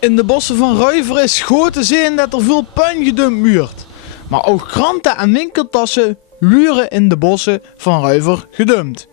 In de bossen van Ruiver is goed te zien dat er veel puin gedumpt wordt. Maar ook kranten en winkeltassen worden in de bossen van Ruiver gedumpt.